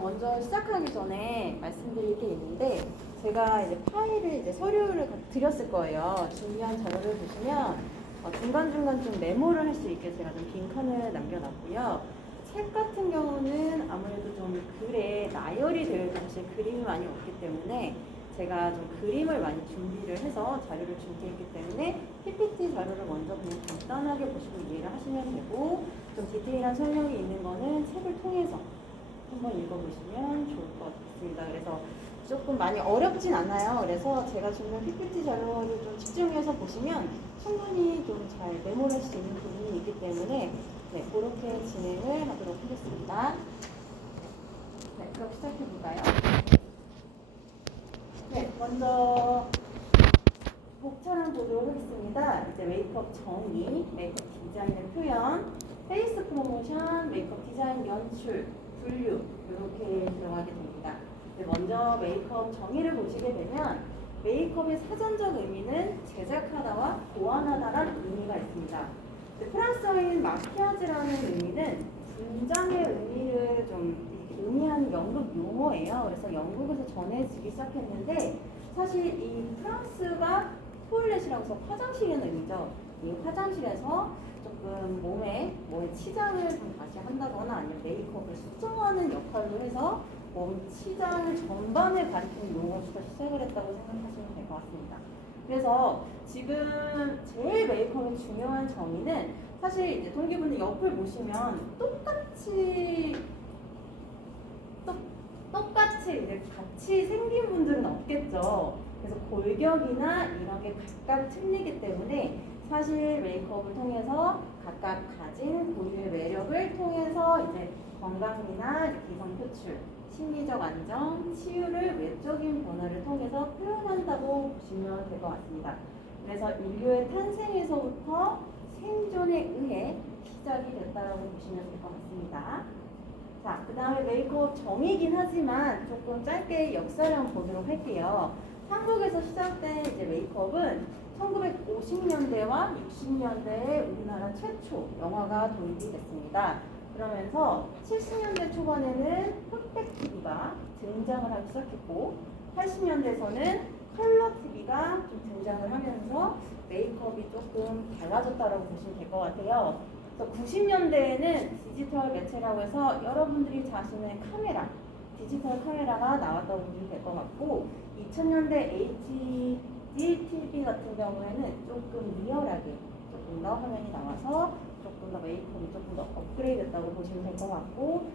먼저 시작하기 전에 말씀드릴 게 있는데, 제가 이제 파일을 이제 서류를 드렸을 거예요. 준비한 자료를 보시면 중간중간 좀 메모를 할 수 있게 제가 좀 빈칸을 남겨놨고요. 책 같은 경우는 아무래도 좀 글에 나열이 되어 있고 사실 그림이 많이 없기 때문에 제가 좀 그림을 많이 준비를 해서 자료를 준비했기 때문에 PPT 자료를 먼저 그냥 간단하게 보시고 이해를 하시면 되고, 좀 디테일한 설명이 있는 거는 책을 통해서 한번 읽어보시면 좋을 것 같습니다. 그래서 조금 많이 어렵진 않아요. 그래서 제가 주는 PPT 자료를 좀 집중해서 보시면 충분히 좀 잘 메모할 수 있는 부분이 있기 때문에 그렇게 진행을 하도록 하겠습니다. 그럼 시작해볼까요? 먼저 복차를 보도록 하겠습니다. 이제 메이크업 정의, 메이크업 디자인의 표현, 페이스 프로모션, 메이크업 디자인 연출, 분류 이렇게 들어가게 됩니다. 먼저 메이크업 정의를 보시게 되면 메이크업의 사전적 의미는 제작하다와 보완하다라는 의미가 있습니다. 프랑스어인 마키아즈라는 의미는 분장의 의미를 좀 의미하는 영국 용어예요. 그래서 영국에서 전해지기 시작했는데, 사실 이 프랑스가 토일렛이라고 해서 화장실이라는 의미죠. 이 화장실에서 조금 몸에 치장을 좀 다시 한다거나 아니면 메이크업을 수정하는 역할로 해서 몸 치장을 전반을 가리키는 용어부터 시작을 했다고 생각하시면 될 것 같습니다. 그래서 지금 제일 메이크업의 중요한 정의는 사실 이제 동기분들 옆을 보시면 똑같이 이제 같이 생긴 분들은 없겠죠. 그래서 골격이나 이런 게 각각 틀리기 때문에 사실 메이크업을 통해서 각각 가진 고유의 매력을 통해서 이제 건강이나 기성 표출, 심리적 안정, 치유를 외적인 변화를 통해서 표현한다고 보시면 될 것 같습니다. 그래서 인류의 탄생에서부터 생존에 의해 시작이 됐다고 보시면 될 것 같습니다. 자, 그 다음에 메이크업 정의이긴 하지만 조금 짧게 역사를 한번 보도록 할게요. 한국에서 시작된 이제 메이크업은 1950년대와 60년대에 우리나라 최초 영화가 도입이 됐습니다. 그러면서 70년대 초반에는 흑백 TV가 등장을 하기 시작했고, 80년대에서는 컬러 TV가 좀 등장을 하면서 메이크업이 조금 달라졌다고 보시면 될 것 같아요. 90년대에는 디지털 매체라고 해서 여러분들이 자신의 카메라, 디지털 카메라가 나왔다고 보시면 될 것 같고, 2000년대 HD TV 같은 경우에는 조금 리얼하게 조금 더 화면이 나와서 조금 더 메이크업이 조금 더 업그레이드 됐다고 보시면 될 것 같고,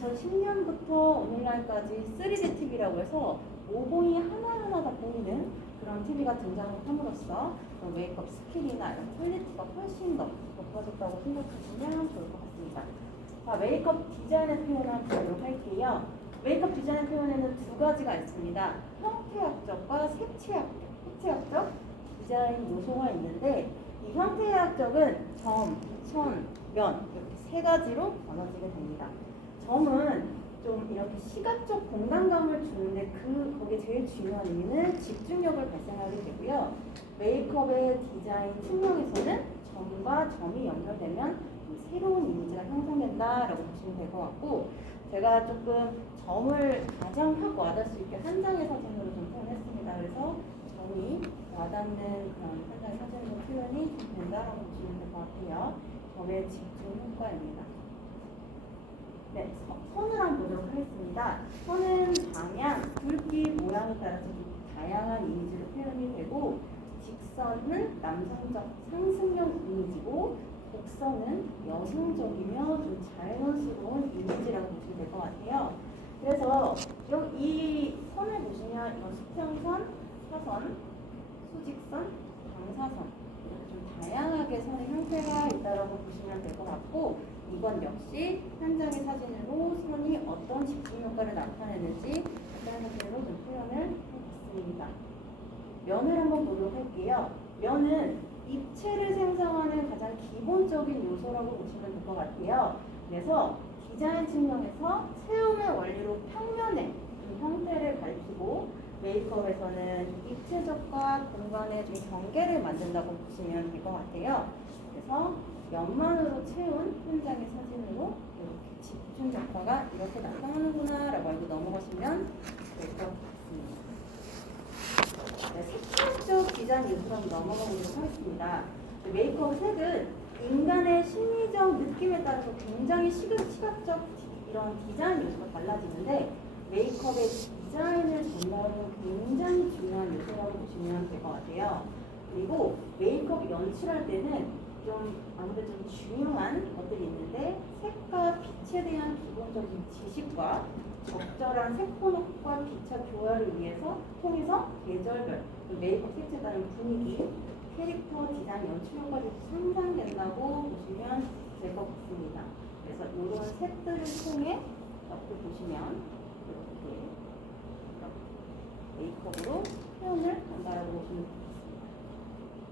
2010년부터 오늘날까지 3D TV라고 해서 모공이 하나하나 다 보이는 그런 TV가 등장함으로써 메이크업 스킬이나 이런 퀄리티가 훨씬 더 높아졌다고 생각하시면 좋을 것 같습니다. 자, 메이크업 디자인의 표현을 보도록 할게요. 메이크업 디자인의 표현에는 두 가지가 있습니다. 형태학적과 색채학적 디자인 요소가 있는데, 이 형태학적은 점, 선, 면 이렇게 세 가지로 나눠지게 됩니다. 점은 좀 이렇게 시각적 공간감을 주는데 거기에 제일 중요한 의미는 집중력을 발생하게 되고요. 메이크업의 디자인 측면에서는 점과 점이 연결되면 새로운 이미지가 형성된다라고 보시면 될 것 같고, 제가 조금 점을 가장 확 와닿을 수 있게 한 장의 사진으로 좀 표현했습니다. 그래서 점이 와닿는 그런 한 장의 사진으로 표현이 된다라고 보시면 될 것 같아요. 점의 집중 효과입니다. 선을 한번 보도록 하겠습니다. 선은 방향, 굵기, 모양에 따라서 다양한 이미지로 표현이 되고, 직선은 남성적 상승형 이미지고, 곡선은 여성적이며 좀 자연스러운 이미지라고 보시면 될 것 같아요. 그래서 이 선을 보시면 이건 수평선, 사선, 수직선, 방사선 이렇게 좀 다양하게 선의 형태가 있다고 보시면 될 것 같고, 이건 역시 한 장의 사진으로 선이 어떤 집중 효과를 나타내는지 간단한 형태로 좀 표현을 해봤습니다. 면을 한번 보도록 할게요. 면은 입체를 생성하는 가장 기본적인 요소라고 보시면 될 것 같아요. 그래서 디자인 측면에서 채움의 원리로 평면의 형태를 가리키고, 메이크업에서는 입체적과 공간의 좀 경계를 만든다고 보시면 될 것 같아요. 그래서 면만으로 채운 한 장의 사진으로 이렇게 집중 효과가 이렇게 나타나는구나 라고 보시면 될 것 같습니다. 네, 색깔적 디자인 요소로 넘어가 보도록 하겠습니다. 메이크업 색은 인간의 심리적 느낌에 따라서 굉장히 시각적 이런 디자인 요소가 달라지는데 메이크업의 디자인을 전달하는 굉장히 중요한 요소라고 보시면 될 것 같아요. 그리고 메이크업 연출할 때는 좀 아무래도 좀 중요한 것들이 있는데 색과 빛에 대한 기본적인 지식과 적절한 색톤과 빛의 조화를 통해서 계절별 메이크업 색채에 따른 분위기, 캐릭터 디자인 연출 효과도 상상된다고 보시면 될 것 같습니다. 그래서 이런 색들을 통해 옆에 보시면 이렇게 메이크업으로 표현을 한다라고 보시면 됩니다.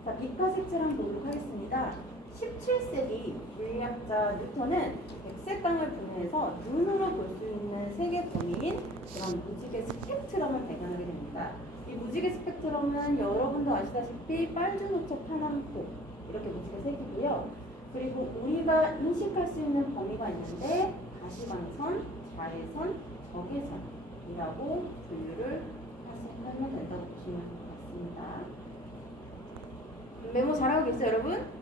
자, 빛과 색채를 한번 보도록 하겠습니다. 17세기 물리학자 뉴턴은 백색광을 분해해서 눈으로 볼 수 있는 색의 범위인 그런 무지개 스펙트럼을 발견하게 됩니다. 이 무지개 스펙트럼은 여러분도 아시다시피 빨주노초 파남포 이렇게 무지개 색이고요. 그리고 우리가 인식할 수 있는 범위가 있는데 가시광선, 자외선, 적외선이라고 분류를 하면 된다고 보시면 됩니다. 메모 잘하고 계세요, 여러분?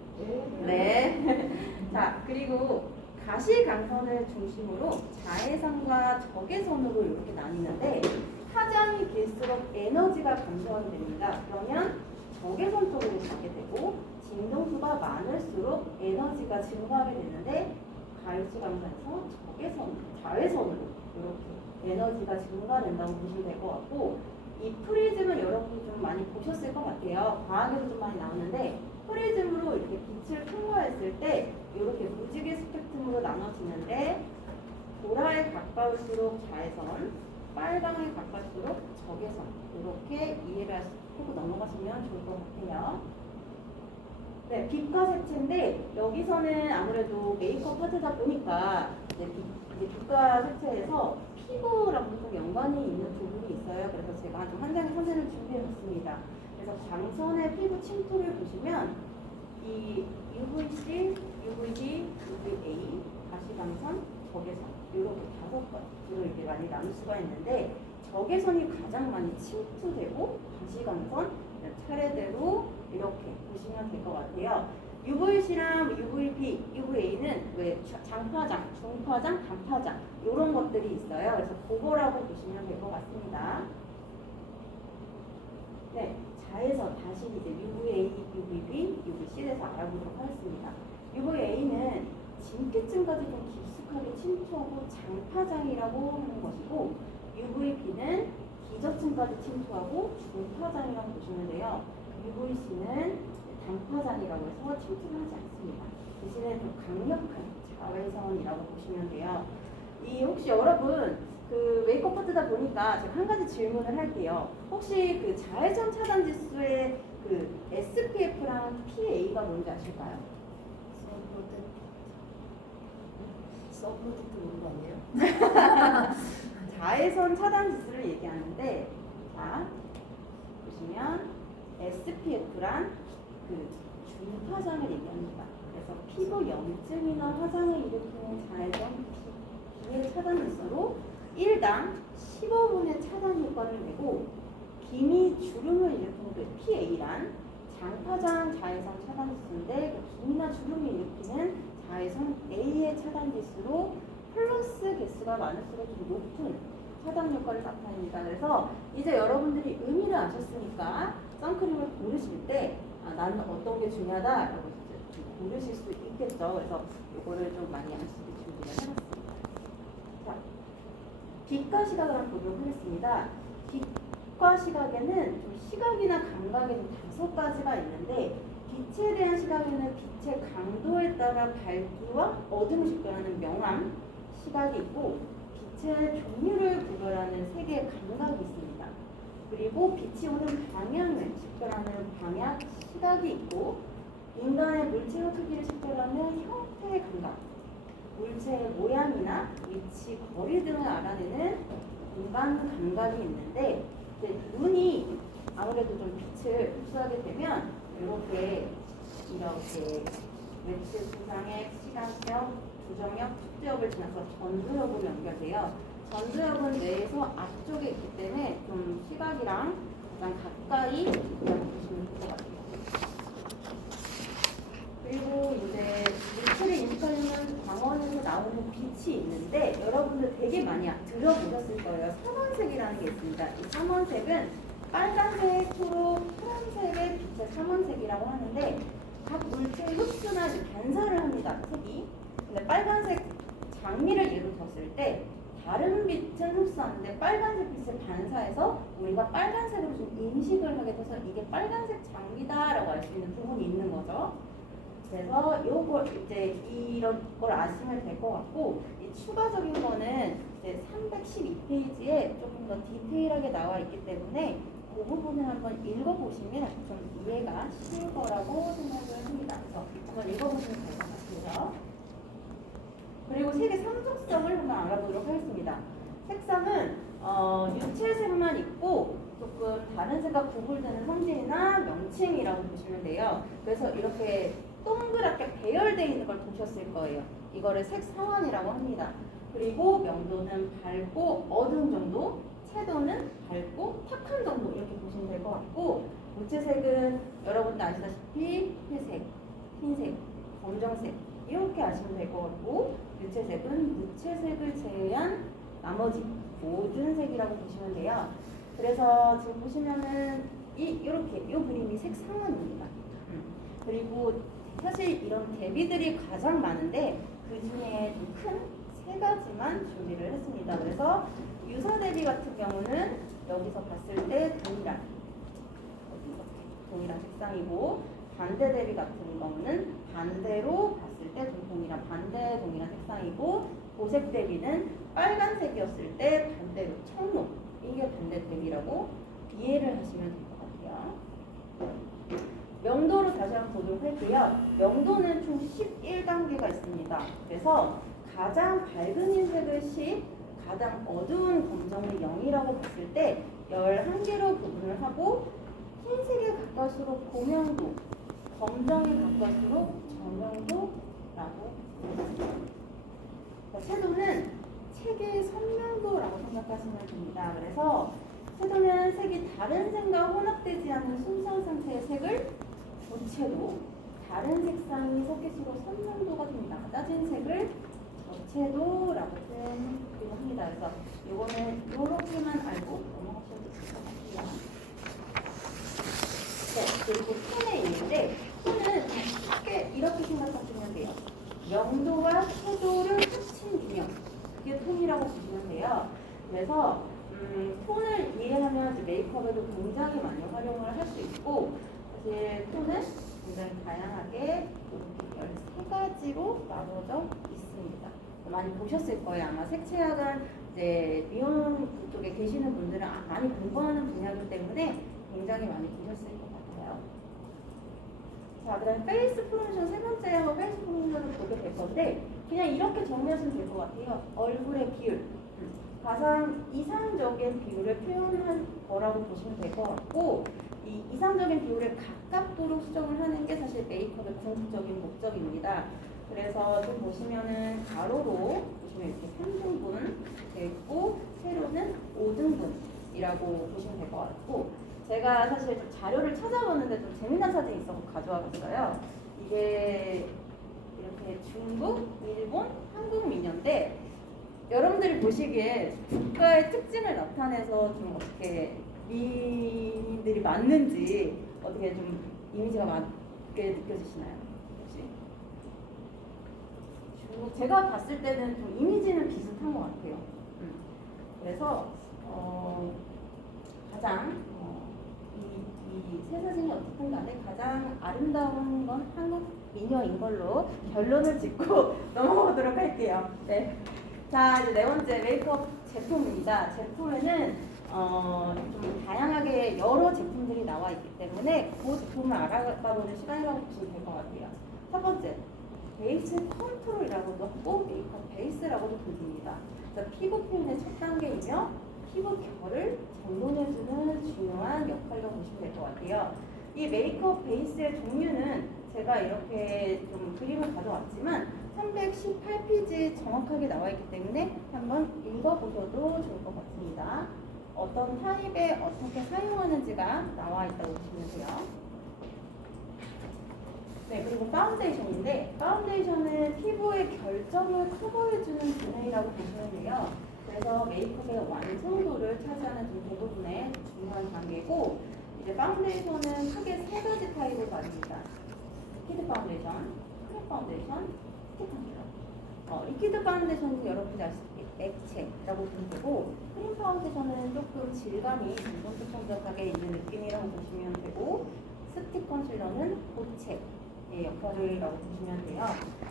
네. 자, 그리고 가시광선을 중심으로 자외선과 적외선으로 이렇게 나뉘는데 파장이 길수록 에너지가 감소하게 됩니다. 그러면 적외선 쪽으로 가게 되고 진동수가 많을수록 에너지가 증가하게 되는데 가시광선에서 자외선으로 이렇게 에너지가 증가된다고 보시면 될 것 같고 이 프리즘은 여러분이 좀 많이 보셨을 것 같아요. 과학에도 좀 많이 나오는데 프리즘으로 이렇게 빛을 통과했을 때 이렇게 무지개 스펙트럼으로 나눠지는데 보라에 가까울수록 자외선, 빨강에 가까울수록 적외선 이렇게 이해를 하고 넘어가시면 좋을 것 같아요. 네, 빛과 색채인데 여기서는 아무래도 메이크업 하다 보니까 이제 빛과 색채에서 피부랑 좀 연관이 있는 부분이 있어요. 그래서 제가 좀 한 장의 사진을 준비해봤습니다. 그래서 광선의 피부 침투를 보시면 이 UVC, UVB, UVA, 가시광선, 적외선 이렇게 5가지로 이렇게 많이 나눌 수가 있는데 적외선이 가장 많이 침투되고 가시광선 차례대로 이렇게 보시면 될 것 같아요. UVC랑 UVB, UVA는 왜 장파장, 중파장, 단파장 이런 것들이 있어요. 그래서 그거라고 보시면 될 것 같습니다. 네, 자에서 다시 이제 UVA, UVB, UVC에 대해서 알아보도록 하겠습니다. UVA는 진피층까지 좀 깊숙하게 침투하고 장파장이라고 하는 것이고 UVB는 기저층까지 침투하고 중파장이라고 보시면 돼요. UVC는 단파장이라고 해서 침투를 하지 않습니다. 대신에 좀 강력한 자외선이라고 보시면 돼요. 이 혹시 여러분 그 메이크업 파트다 보니까 제가 한 가지 질문을 할게요. 혹시 그 자외선 차단 지수의 그 SPF랑 PA가 뭔지 아실까요? 서브로텍트 모르는 거 아니에요? 자외선 차단 지수를 얘기하는데 자 보시면 SPF란 그 중파장을 얘기합니다. 그래서 피부 염증이나 화장을 일으키는 자외선 B의 차단 지수로 1당 15분의 차단 효과를 내고 기미 주름을 일으키는 그 PA란 장파장 자외선 차단 지수인데 그 기미나 주름을 일으키는 자외선 A의 차단 지수로 플러스 개수가 많을수록 좀 높은 차단 효과를 나타냅니다. 그래서 이제 여러분들이 의미를 아셨으니까 선크림을 고르실 때 나는 어떤 게 중요하다라고 이제 고르실 수 있겠죠. 그래서 이거를 좀 많이 아시게 준비를 해봤습니다. 자, 빛과 시각을 한번 보도록 하겠습니다. 빛과 시각에는 좀 시각이나 감각에 좀 5가지가 있는데 빛에 대한 시각에는 빛의 강도에 따라 밝기와 어둠을 식별하는 명암 시각이 있고 빛의 종류를 구별하는 3개의 감각이 있습니다. 그리고 빛이 오는 방향을 식별하는 방향 시각이 있고 인간의 물체의 크기를 식별하는 형태의 감각, 물체의 모양이나 위치, 거리 등을 알아내는 공간 감각이 있는데 이제 눈이 아무래도 좀 빛을 흡수하게 되면 이렇게 매치 수상액, 시각적, 조정역, 축제역을 지나서 전두역으로 연결돼요. 전두역은 내에서 앞쪽에 있기 때문에 좀 시각이랑 가장 가까이 그냥 보시면 될 것 같아요. 그리고 이제 물체를 인식하려면 광원에서 나오는 빛이 있는데 여러분들 되게 많이 들어보셨을 거예요. 삼원색이라는 게 있습니다. 이 삼원색은 빨간색, 초록, 파란색의 빛의 삼원색이라고 하는데 각 물체의 흡수나 반사를 합니다. 색이. 근데 빨간색 장미를 예로 뒀을 때 다른 빛은 흡수하는데 빨간색 빛을 반사해서 우리가 빨간색으로 좀 인식을 하게 돼서 이게 빨간색 장미다라고 알 수 있는 부분이 있는 거죠. 그래서 요걸 이제 이런 걸 아시면 될 것 같고 이 추가적인 거는 이제 312페이지에 조금 더 디테일하게 나와 있기 때문에 그 부분을 한번 읽어보시면 좀 이해가 쉬울 거라고 생각을 합니다. 그래서 한번 읽어보시면 될 것 같아요. 그리고 색의 삼속성을 한번 알아보도록 하겠습니다. 색상은 유채색만 있고 조금 다른 색과 구분되는 성질이나 명칭이라고 보시면 돼요. 그래서 이렇게 동그랗게 배열되어 있는 걸 보셨을 거예요. 이거를 색상환이라고 합니다. 그리고 명도는 밝고 어두운 정도, 채도는 밝고 탁한 정도 이렇게 보시면 될 것 같고 무채색은 여러분도 아시다시피 회색, 흰색, 검정색 이렇게 아시면 될 것 같고 유채색은 무채색을 제외한 나머지 모든 색이라고 보시면 돼요. 그래서 지금 보시면은 이렇게 이 그림이 색상환입니다. 그리고 사실 이런 대비들이 가장 많은데 그 중에 좀 큰 세 가지만 준비를 했습니다. 그래서 유사 대비 같은 경우는 여기서 봤을 때 동일한 색상이고 반대 대비 같은 경우는 반대로 봤을 때 동일한 색상이고 보색 대비는 빨간색이었을 때 반대로 청록 이게 반대 대비라고 이해를 하시면 될 것 같아요. 명도로 다시 한번 보도록 할게요. 명도는 총 11단계가 있습니다. 그래서 가장 밝은 흰색을 10, 가장 어두운 검정을 0이라고 봤을 때 11개로 구분을 하고 흰색에 가까울수록 고명도, 검정에 가까울수록 저명도라고 부릅니다. 채도는 책의 선명도라고 생각하시면 됩니다. 그래서 채도는 색이 다른 색과 혼합되지 않는 순수한 상태의 색을 도채도, 다른 색상이 섞일수록 선명도가 좀 낮아진 색을 저채도라고 표현합니다. 그래서 이거는 이렇게만 알고 넘어가셔도 될 것 같아요. 네, 그리고 톤에 있는데 톤은 쉽게 이렇게 생각하시면 돼요. 명도와 채도를 합친 균형, 그게 톤이라고 보시면 돼요. 그래서 톤을 이해하면 이제 메이크업에도 굉장히 많이 활용을 할 수 있고 사실 톤은 굉장히 다양하게 이렇게 13가지로 나눠져 있습니다. 많이 보셨을 거예요. 아마 색채학은 이제 미용 쪽에 계시는 분들은 많이 공부하는 분야이기 때문에 굉장히 많이 보셨을 것 같아요. 자, 그다음 페이스 프로모션 세 번째 하고 페이스 프로모션을 보게 될 건데 그냥 이렇게 정리하시면 될 것 같아요. 얼굴의 비율, 가장 이상적인 비율을 표현한 거라고 보시면 될 것 같고 이 이상적인 비율을 가깝도록 수정을 하는 게 사실 메이크업의 궁극적인 목적입니다. 그래서 좀 보시면은 가로로 보시면 이렇게 3등분 되어 있고 세로는 5등분이라고 보시면 될 것 같고 제가 사실 좀 자료를 찾아보는데 좀 재미난 사진이 있어서 가져와 봤어요. 이게 이렇게 중국, 일본, 한국 미녀인데 여러분들이 보시기에 국가의 특징을 나타내서 좀 어떻게 미인들이 맞는지 어떻게 좀 이미지가 맞게 느껴지시나요? 혹시? 제가 봤을 때는 좀 이미지는 비슷한 것 같아요. 그래서 가장 이 세 사진이 어떻든 간에 가장 아름다운 건 한국 미녀인 걸로 결론을 짓고 넘어가도록 할게요. 네. 자, 이제 네 번째 메이크업 제품입니다. 제품에는 좀 다양하게 여러 제품들이 나와 있기 때문에 그 제품을 알아봐보는 시간이라고 보시면 될 것 같아요. 첫 번째, 베이스 컨트롤이라고도 하고 메이크업 베이스라고도 불립니다. 그래서 피부 표현의 첫 단계이며 피부 결을 정돈해주는 중요한 역할이라고 보시면 될 것 같아요. 이 메이크업 베이스의 종류는 제가 이렇게 좀 그림을 가져왔지만 318페이지 정확하게 나와 있기 때문에 한번 읽어보셔도 좋을 것 같아요. 어떤 타입에 어떻게 사용하는지가 나와 있다고 보시면 돼요. 네, 그리고 파운데이션인데 파운데이션은 피부의 결점을 커버해주는 기능이라고 보시면 돼요. 그래서 메이크업의 완성도를 차지하는 좀 대부분의 중요한 단계고 이제 파운데이션은 크게 세 가지 타입을 가집니다. 리퀴드 파운데이션, 크림 파운데이션, 스틱 컨실러. 리퀴드 파운데이션은 여러분들 아시다시피 액체라고 보면 되고 크림 파운데이션은 조금 질감이 쫀득쫀득하게 있는 느낌이라고 보시면 되고 스틱 컨실러는 고체 역할이라고 보시면 돼요.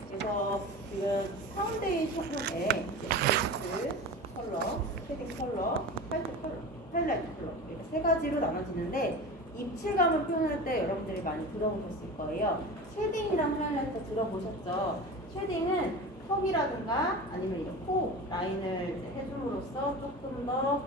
그래서 지금 파운데이션에 베이스 컬러, 쉐딩 컬러, 하이라이트 컬러 이렇게 세 가지로 나눠지는데 입체감을 표현할 때 여러분들이 많이 들어보셨을 거예요. 쉐딩이랑 하이라이터 들어보셨죠? 쉐딩은 턱이라든가 아니면 이런 코 라인을 이제 해줌으로써 조금 더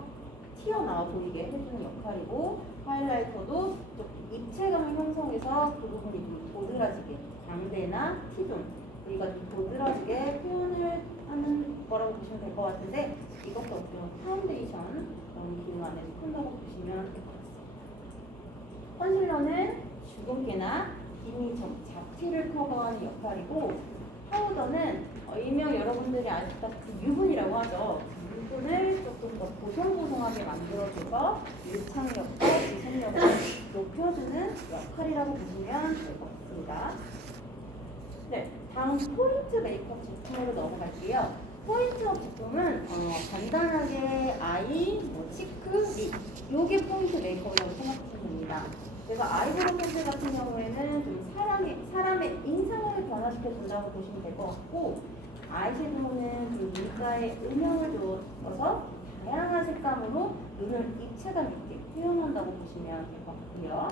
튀어나와 보이게 해주는 역할이고 하이라이터도 좀 입체감을 형성해서 그 부분이 좀 도드라지게 광대나 티존 우리가 좀 도드라지게 표현을 하는 거라고 보시면 될 것 같은데 이것도 어떻게 보면 파운데이션 그런 기능 안에 속한다고 보시면 될 것 같습니다. 컨실러는 주근깨나 기미 잡티를 커버하는 역할이고 파우더는 일명 여러분들이 아시다시피 유분이라고 하죠. 유분을 조금 더 보송보송하게 만들어줘서 밀착력과 지속력을 높여주는 역할이라고 보시면 될 것 같습니다. 네, 다음 포인트 메이크업 제품으로 넘어갈게요. 포인트 제품은 간단하게 아이, 치크, 립 요게 포인트 메이크업이라고 생각하시면 됩니다. 그래서 아이브로우 펜슬 같은 경우에는 좀 사람의 인상을 변화시켜 준다고 보시면 될 것 같고 아이섀도우는 좀 눈가에 음영을 줘서 다양한 색감으로 눈을 입체감 있게 표현한다고 보시면 될 것 같고요.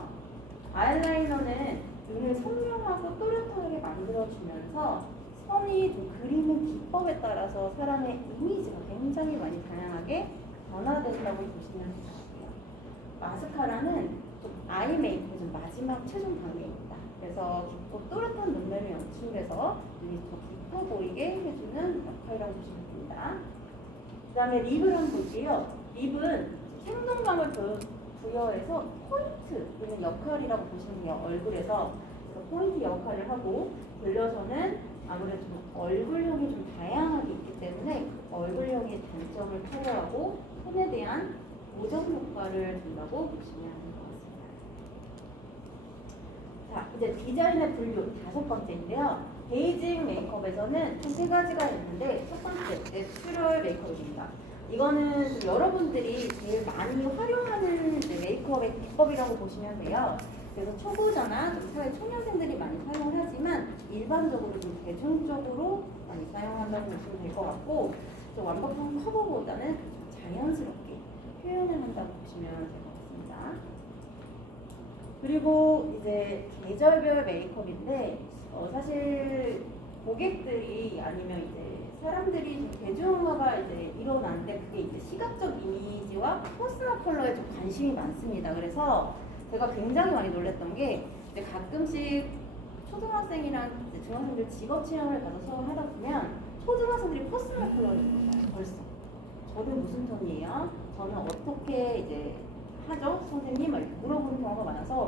아이라이너는 눈을 선명하고 또렷하게 만들어주면서 선이 좀 그리는 기법에 따라서 사람의 이미지가 굉장히 많이 다양하게 변화된다고 보시면 될 것 같아요. 마스카라는 좀 아이 메이크업 좀 마지막 최종 단계입니다. 그래서 깊고 또렷한 눈매를 연출해서 눈이 더 깊어 보이게 해주는 역할이라고 보시면 됩니다. 그 다음에 립을 한번 볼게요. 립은 생동감을 부여해서 포인트 있는 역할이라고 보시면 돼요. 얼굴에서 포인트 역할을 하고 돌려서는 아무래도 좀 얼굴형이 좀 다양하게 있기 때문에 그 얼굴형의 단점을 커버하고 손에 대한 보정 효과를 준다고 보시면 될 것 같습니다. 자, 이제 디자인의 분류 다섯 번째인데요. 베이징 메이크업에서는 총 세 가지가 있는데 첫 번째 내추럴 메이크업입니다. 이거는 좀 여러분들이 제일 많이 활용하는 메이크업의 기법이라고 보시면 돼요. 그래서 초보자나 좀 사회 초년생들이 많이 사용을 하지만 일반적으로 좀 대중적으로 많이 사용한다고 보시면 될 것 같고 좀 완벽한 커버보다는 좀 자연스럽게 표현을 한다고 보시면 될 것 같습니다. 그리고 이제 계절별 메이크업인데 사실 고객들이 아니면 이제 사람들이 좀 대중화가 이제 일어나는데 그게 이제 시각적 이미지와 퍼스널 컬러에 좀 관심이 많습니다. 그래서 제가 굉장히 많이 놀랐던 게 이제 가끔씩 초등학생이랑 이제 중학생들 직업 체험을 가서 수업을 하다 보면 초등학생들이 퍼스널 컬러를 입어요. 벌써 저는 무슨 톤이에요? 저는 어떻게 이제 하죠? 선생님? 막 이렇게 물어보는 경우가 많아서